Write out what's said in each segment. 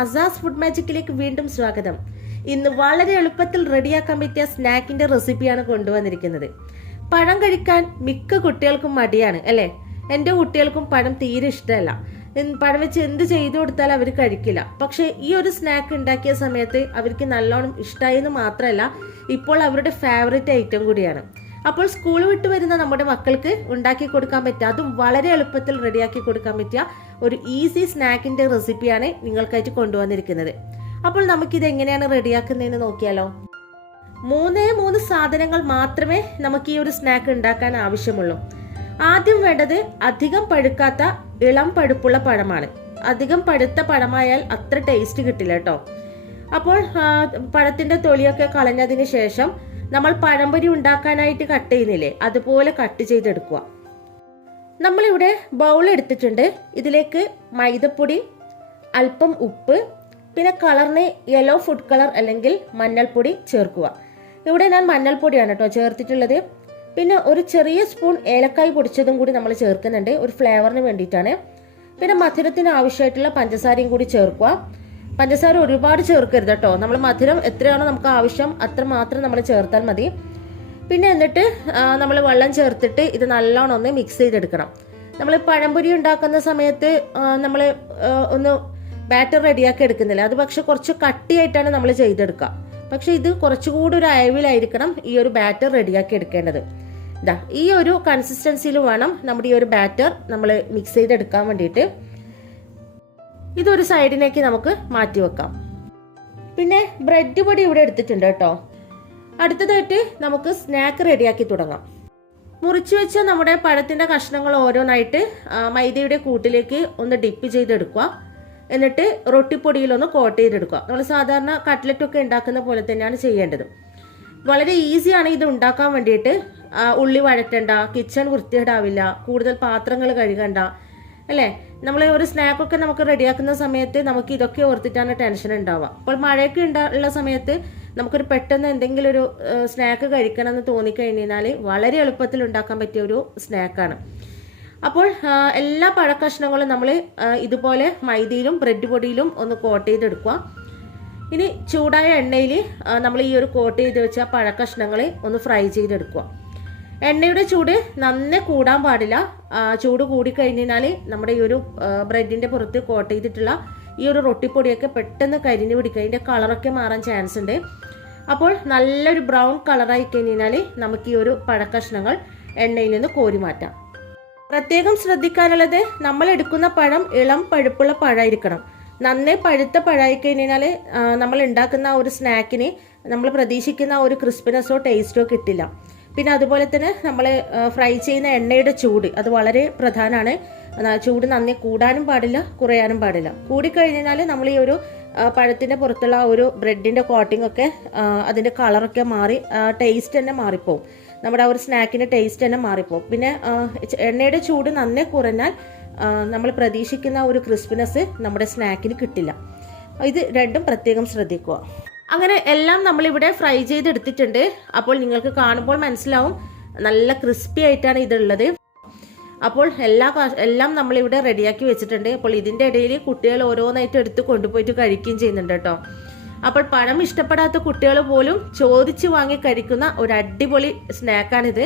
Asas food മാജിക്കിലേക്ക് വീണ്ടും സ്വാഗതം. ഇന്ന് വളരെ എളുപ്പത്തിൽ റെഡിയാക്കാൻ പറ്റിയ സ്നാക്കിന്റെ റെസിപ്പിയാണ് കൊണ്ടുവന്നിരിക്കുന്നത്. പഴം കഴിക്കാൻ മിക്ക കുട്ടികൾക്കും മടിയാണ് അല്ലേ? എന്റെ കുട്ടികൾക്കും പഴം തീരെ ഇഷ്ടമല്ല. പഴം വെച്ച് എന്ത് ചെയ്തു കൊടുത്താലും അവർ കഴിക്കില്ല. പക്ഷേ ഈ ഒരു സ്നാക്ക് ഉണ്ടാക്കിയ സമയത്ത് അവർക്ക് നല്ലോണം ഇഷ്ടമായി എന്ന് മാത്രമല്ല ഇപ്പോൾ അവരുടെ ഫേവറേറ്റ് ഐറ്റം കൂടിയാണ്. അപ്പോൾ സ്കൂൾ വിട്ട് വരുന്ന നമ്മുടെ മക്കൾക്ക് ഉണ്ടാക്കി കൊടുക്കാൻ പറ്റുക. അതും വളരെ എളുപ്പത്തിൽ റെഡിയാക്കി കൊടുക്കാൻ പറ്റിയ ഒരു ഈസി സ്നാക്കിന്റെ റെസിപ്പിയാണ് നിങ്ങൾക്കായിട്ട് കൊണ്ടുവന്നിരിക്കുന്നത്. അപ്പോൾ നമുക്കിത് എങ്ങനെയാണ് റെഡിയാക്കുന്നതെന്ന് നോക്കിയാലോ. മൂന്നേ മൂന്ന് സാധനങ്ങൾ മാത്രമേ നമുക്ക് ഈ ഒരു സ്നാക്ക് ഉണ്ടാക്കാൻ ആവശ്യമുള്ളൂ. ആദ്യം വേണ്ടത് അധികം പഴുക്കാത്ത ഇളം പഴുപ്പുള്ള പഴമാണ്. അധികം പഴുത്ത പഴമായാൽ അത്ര ടേസ്റ്റ് കിട്ടില്ല കേട്ടോ. അപ്പോൾ പഴത്തിന്റെ തൊലിയൊക്കെ കളഞ്ഞതിന് ശേഷം നമ്മൾ പഴംപൊരി ഉണ്ടാക്കാനായിട്ട് കട്ട് ചെയ്യുന്നില്ലേ? അതുപോലെ കട്ട് ചെയ്തെടുക്കുക. നമ്മളിവിടെ ബൗൾ എടുത്തിട്ടുണ്ട്. ഇതിലേക്ക് മൈദപ്പൊടി അല്പം ഉപ്പ് പിന്നെ കളറിന് യെല്ലോ ഫുഡ് കളർ അല്ലെങ്കിൽ മഞ്ഞൾപ്പൊടി ചേർക്കുക. ഇവിടെ ഞാൻ മഞ്ഞൾപ്പൊടിയാണ് കേട്ടോ ചേർത്തിട്ടുള്ളത്. പിന്നെ ഒരു ചെറിയ സ്പൂൺ ഏലക്കായ് പൊടിച്ചതും കൂടി നമ്മൾ ചേർക്കുന്നുണ്ട്. ഒരു ഫ്ലേവറിന് വേണ്ടിയിട്ടാണ്. പിന്നെ മധുരത്തിന് ആവശ്യമായിട്ടുള്ള പഞ്ചസാരയും കൂടി ചേർക്കുക. പഞ്ചസാര ഒരുപാട് ചേർക്കരുത് കേട്ടോ. നമ്മൾ മധുരം എത്രയാണോ നമുക്ക് ആവശ്യം അത്ര മാത്രം നമ്മൾ ചേർത്താൽ മതി. പിന്നെ എന്നിട്ട് നമ്മൾ വെള്ളം ചേർത്തിട്ട് ഇത് നല്ലോണം ഒന്ന് മിക്സ് ചെയ്തെടുക്കണം. നമ്മൾ പഴംപൊരി ഉണ്ടാക്കുന്ന സമയത്ത് നമ്മൾ ഒന്ന് ബാറ്റർ റെഡിയാക്കി എടുക്കുന്നില്ല. അത് പക്ഷെ കുറച്ച് കട്ടിയായിട്ടാണ് നമ്മൾ ചെയ്തെടുക്കുക. പക്ഷെ ഇത് കുറച്ചുകൂടി ഒരു അയവിലായിരിക്കണം ഈ ഒരു ബാറ്റർ റെഡിയാക്കി എടുക്കേണ്ടത്. ഇതാ ഈ ഒരു കൺസിസ്റ്റൻസിയിൽ വേണം നമ്മുടെ ഈ ഒരു ബാറ്റർ നമ്മൾ മിക്സ് ചെയ്തെടുക്കാൻ വേണ്ടിയിട്ട്. ഇതൊരു സൈഡിലേക്ക് നമുക്ക് മാറ്റി വെക്കാം. പിന്നെ ബ്രെഡ് പൊടി ഇവിടെ എടുത്തിട്ടുണ്ട് കേട്ടോ. അടുത്തതായിട്ട് നമുക്ക് സ്നാക്ക് റെഡിയാക്കി തുടങ്ങാം. മുറിച്ചു വെച്ച നമ്മുടെ പഴത്തിന്റെ കഷ്ണങ്ങൾ ഓരോന്നായിട്ട് മൈദയുടെ കൂട്ടിലേക്ക് ഒന്ന് ഡിപ്പ് ചെയ്തെടുക്കുക. എന്നിട്ട് റൊട്ടിപ്പൊടിയിലൊന്ന് കോട്ട് ചെയ്തെടുക്കുക. നമ്മൾ സാധാരണ കട്ട്ലറ്റ് ഒക്കെ ഉണ്ടാക്കുന്ന പോലെ തന്നെയാണ് ചെയ്യേണ്ടത്. വളരെ ഈസിയാണ് ഇത് ഉണ്ടാക്കാൻ വേണ്ടിയിട്ട്. ഉള്ളി വഴറ്റണ്ട കിച്ചൺ വൃത്തികേടാവില്ല കൂടുതൽ പാത്രങ്ങൾ കഴുകണ്ട അല്ലേ? നമ്മൾ ഒരു സ്നാക്കൊക്കെ നമുക്ക് റെഡിയാക്കുന്ന സമയത്ത് നമുക്ക് ഇതൊക്കെ ഓർത്തിട്ടാണ് ടെൻഷൻ ഉണ്ടാവുക. അപ്പോൾ മഴയൊക്കെ ഉണ്ടാകുള്ള സമയത്ത് നമുക്കൊരു പെട്ടെന്ന് എന്തെങ്കിലും ഒരു സ്നാക്ക് കഴിക്കണം എന്ന് തോന്നിക്കഴിഞ്ഞാൽ വളരെ എളുപ്പത്തിൽ ഉണ്ടാക്കാൻ പറ്റിയ ഒരു സ്നാക്കാണ് അപ്പോൾ എല്ലാ പഴക്കഷ്ണങ്ങളും നമ്മൾ ഇതുപോലെ മൈദയിലും ബ്രെഡ് പൊടിയിലും ഒന്ന് കോട്ട് ചെയ്തെടുക്കുക. ഇനി ചൂടായ എണ്ണയിൽ നമ്മൾ ഈ ഒരു കോട്ട് ചെയ്ത് വെച്ച പഴക്കഷ്ണങ്ങൾ ഒന്ന് ഫ്രൈ ചെയ്തെടുക്കുക. എണ്ണയുടെ ചൂട് നന്നെ കൂടാൻ പാടില്ല. ചൂട് കൂടിക്കഴിഞ്ഞാൽ നമ്മുടെ ഈ ഒരു ബ്രെഡിന്റെ പുറത്ത് കോട്ട് ചെയ്തിട്ടുള്ള ഈ ഒരു റൊട്ടിപ്പൊടിയൊക്കെ പെട്ടെന്ന് കരിഞ്ഞു പിടിക്കുക അതിന്റെ കളറൊക്കെ മാറാൻ ചാൻസ് ഉണ്ട്. അപ്പോൾ നല്ലൊരു ബ്രൗൺ കളറായി കഴിഞ്ഞാൽ നമുക്ക് ഈ ഒരു പഴക്കഷ്ണങ്ങൾ എണ്ണയിൽ നിന്ന് കോരി മാറ്റാം. പ്രത്യേകം ശ്രദ്ധിക്കാനുള്ളത് നമ്മൾ എടുക്കുന്ന പഴം ഇളം പഴുപ്പുള്ള പഴമായിരിക്കണം. നന്നേ പഴുത്ത പഴമായി കഴിഞ്ഞാൽ നമ്മൾ ഉണ്ടാക്കുന്ന ആ ഒരു സ്നാക്കിന് നമ്മൾ പ്രതീക്ഷിക്കുന്ന ഒരു ക്രിസ്പിനെസ്സോ ടേസ്റ്റോ കിട്ടില്ല. പിന്നെ അതുപോലെ തന്നെ നമ്മൾ ഫ്രൈ ചെയ്യുന്ന എണ്ണയുടെ ചൂട് അത് വളരെ പ്രധാനമാണ് ചൂട് നന്ദി കൂടാനും പാടില്ല കുറയാനും പാടില്ല. കൂടിക്കഴിഞ്ഞാൽ നമ്മൾ ഈ ഒരു പഴത്തിന്റെ പുറത്തുള്ള ഒരു ബ്രെഡിന്റെ കോട്ടിംഗ് ഒക്കെ അതിന്റെ കളറൊക്കെ മാറി ടേസ്റ്റ് തന്നെ മാറിപ്പോവും. നമ്മുടെ ആ ഒരു സ്നാക്കിന്റെ ടേസ്റ്റ് തന്നെ മാറിപ്പോവും. പിന്നെ എണ്ണയുടെ ചൂട് നന്നേ കുറഞ്ഞാൽ നമ്മൾ പ്രതീക്ഷിക്കുന്ന ഒരു ക്രിസ്പിനെസ് നമ്മുടെ സ്നാക്കിന് കിട്ടില്ല. ഇത് രണ്ടും പ്രത്യേകം ശ്രദ്ധിക്കുക. അങ്ങനെ എല്ലാം നമ്മളിവിടെ ഫ്രൈ ചെയ്തെടുത്തിട്ടുണ്ട്. അപ്പോൾ നിങ്ങൾക്ക് കാണുമ്പോൾ മനസ്സിലാവും. നല്ല ക്രിസ്പി ആയിട്ടാണ് ഇതുള്ളത്. അപ്പോൾ എല്ലാ എല്ലാം നമ്മളിവിടെ റെഡിയാക്കി വെച്ചിട്ടുണ്ട്. അപ്പോൾ ഇതിന്റെ ഇടയിൽ കുട്ടികൾ ഓരോന്നായിട്ട് എടുത്ത് കൊണ്ടുപോയിട്ട് കഴിക്കുകയും ചെയ്യുന്നുണ്ട് കേട്ടോ. അപ്പോൾ പഴം ഇഷ്ടപ്പെടാത്ത കുട്ടികൾ പോലും ചോദിച്ച് വാങ്ങി കഴിക്കുന്ന ഒരു അടിപൊളി സ്നാക്കാണിത്.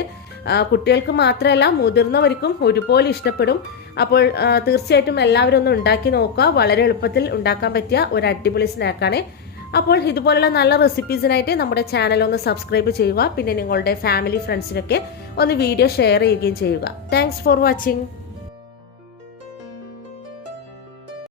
കുട്ടികൾക്ക് മാത്രമല്ല മുതിർന്നവർക്കും ഒരുപോലെ ഇഷ്ടപ്പെടും. അപ്പോൾ തീർച്ചയായിട്ടും എല്ലാവരും ഒന്ന് ഉണ്ടാക്കി നോക്കുക. വളരെ എളുപ്പത്തിൽ ഉണ്ടാക്കാൻ പറ്റിയ ഒരു അടിപൊളി സ്നാക്കാണ്. അപ്പോൾ ഇതുപോലുള്ള നല്ല റെസിപ്പീസിനായിട്ട് നമ്മുടെ ചാനൽ ഒന്ന് സബ്സ്ക്രൈബ് ചെയ്യുക. പിന്നെ നിങ്ങളുടെ ഫാമിലി ഫ്രണ്ട്സിനൊക്കെ ഒന്ന് വീഡിയോ ഷെയർ ചെയ്യുകയും ചെയ്യുക. Thanks for watching